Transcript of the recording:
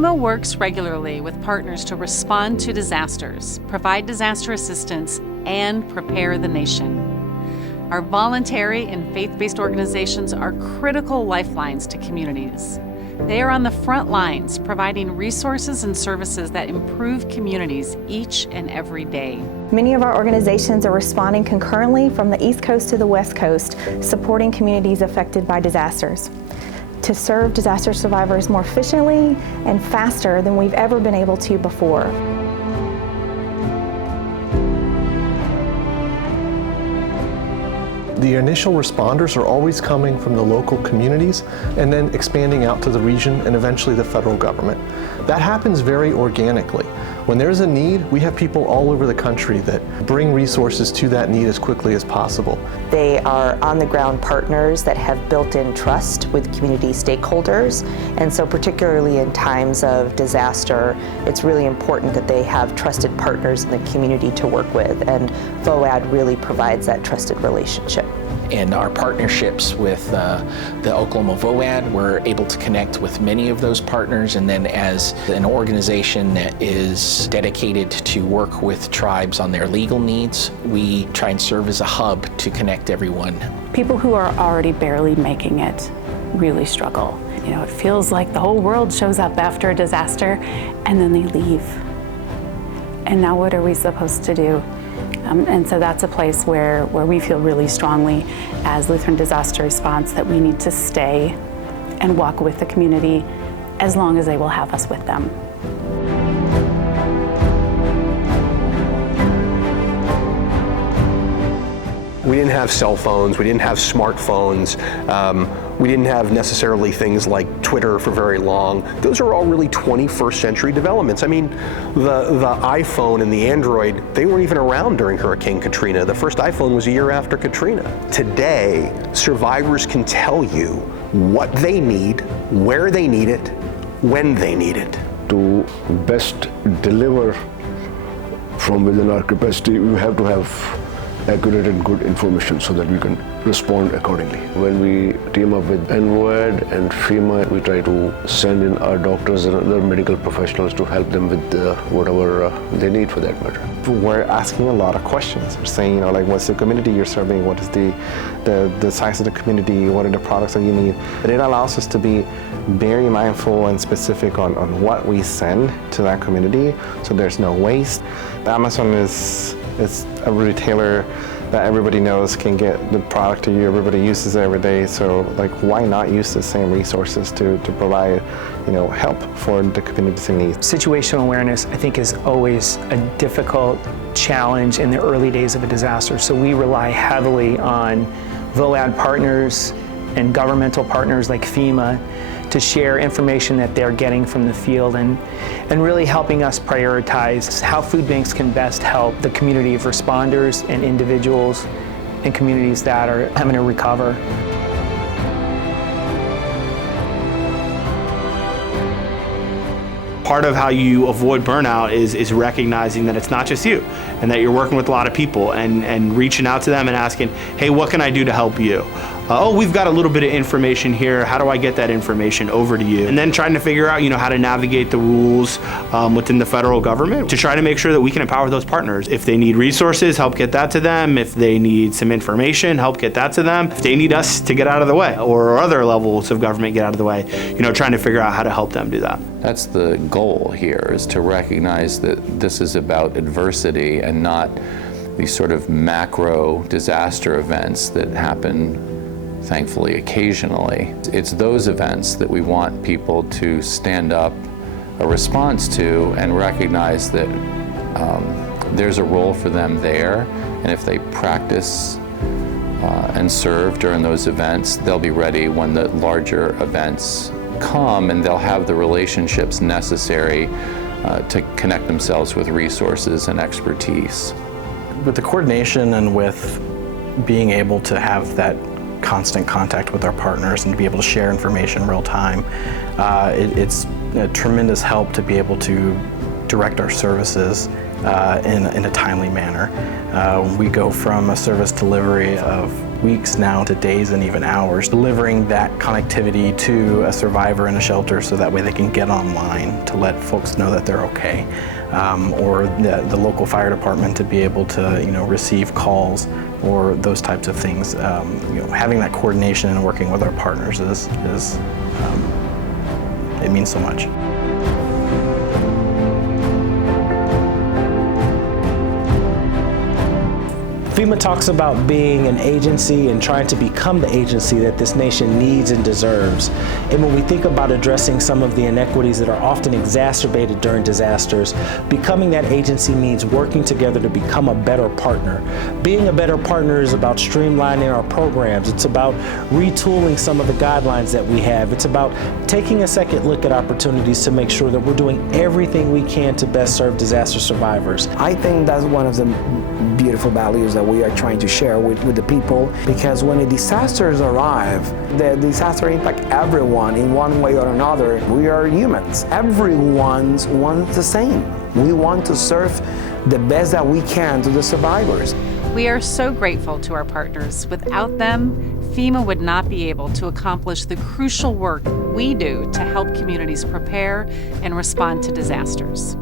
FEMA works regularly with partners to respond to disasters, provide disaster assistance, and prepare the nation. Our voluntary and faith-based organizations are critical lifelines to communities. They are on the front lines, providing resources and services that improve communities each and every day. Many of our organizations are responding concurrently from the East Coast to the West Coast, supporting communities affected by disasters, to serve disaster survivors more efficiently and faster than we've ever been able to before. The initial responders are always coming from the local communities and then expanding out to the region and eventually the federal government. That happens very organically. When there's a need, we have people all over the country that bring resources to that need as quickly as possible. They are on-the-ground partners that have built-in trust with community stakeholders, and so particularly in times of disaster, it's really important that they have trusted partners in the community to work with, and FOAD really provides that trusted relationship. In our partnerships with the Oklahoma VOAD, we're able to connect with many of those partners, and then as an organization that is dedicated to work with tribes on their legal needs, we try and serve as a hub to connect everyone. People who are already barely making it really struggle. You know, it feels like the whole world shows up after a disaster and then they leave. And now what are we supposed to do? And so that's a place where we feel really strongly as Lutheran Disaster Response that we need to stay and walk with the community as long as they will have us with them. We didn't have cell phones, we didn't have smartphones, we didn't have necessarily things like Twitter for very long. Those are all really 21st century developments. I mean, the iPhone and the Android, they weren't even around during Hurricane Katrina. The first iPhone was a year after Katrina. Today, survivors can tell you what they need, where they need it, when they need it. To best deliver from within our capacity, we have to have accurate and good information so that we can respond accordingly. When we team up with NVOAD and FEMA, we try to send in our doctors and other medical professionals to help them with whatever they need for that matter. We're asking a lot of questions. We're saying, you know, like, what's the community you're serving? What is the size of the community? What are the products that you need? But it allows us to be very mindful and specific on what we send to that community, so there's no waste. Amazon is a retailer that everybody knows can get the product to you. Everybody uses it every day, so like, why not use the same resources to provide, you know, help for the communities in need? Situational awareness, I think, is always a difficult challenge in the early days of a disaster. So we rely heavily on VOAD partners and governmental partners like FEMA to share information that they're getting from the field and really helping us prioritize how food banks can best help the community of responders and individuals and communities that are having to recover. Part of how you avoid burnout is recognizing that it's not just you and that you're working with a lot of people and reaching out to them and asking, hey, what can I do to help you? Oh, we've got a little bit of information here. How do I get that information over to you? And then trying to figure out, you know, how to navigate the rules within the federal government to try to make sure that we can empower those partners. If they need resources, help get that to them. If they need some information, help get that to them. If they need us to get out of the way or other levels of government get out of the way, you know, trying to figure out how to help them do that. That's the goal here, is to recognize that this is about adversity and not these sort of macro disaster events that happen, thankfully, occasionally. It's those events that we want people to stand up a response to and recognize that there's a role for them there, and if they practice and serve during those events, they'll be ready when the larger events come, and they'll have the relationships necessary to connect themselves with resources and expertise. With the coordination and with being able to have that constant contact with our partners and to be able to share information real time, it's a tremendous help to be able to direct our services in a timely manner. We go from a service delivery of weeks now to days and even hours, delivering that connectivity to a survivor in a shelter so that way they can get online to let folks know that they're okay, or the local fire department to be able to, you know, receive calls or those types of things. You know, having that coordination and working with our partners is it means so much. FEMA talks about being an agency and trying to become the agency that this nation needs and deserves. And when we think about addressing some of the inequities that are often exacerbated during disasters, becoming that agency means working together to become a better partner. Being a better partner is about streamlining our programs. It's about retooling some of the guidelines that we have. It's about taking a second look at opportunities to make sure that we're doing everything we can to best serve disaster survivors. I think that's one of the beautiful values that we are trying to share with the people, because when the disasters arrive, the disaster impact everyone in one way or another. We are humans. Everyone wants the same. We want to serve the best that we can to the survivors. We are so grateful to our partners. Without them, FEMA would not be able to accomplish the crucial work we do to help communities prepare and respond to disasters.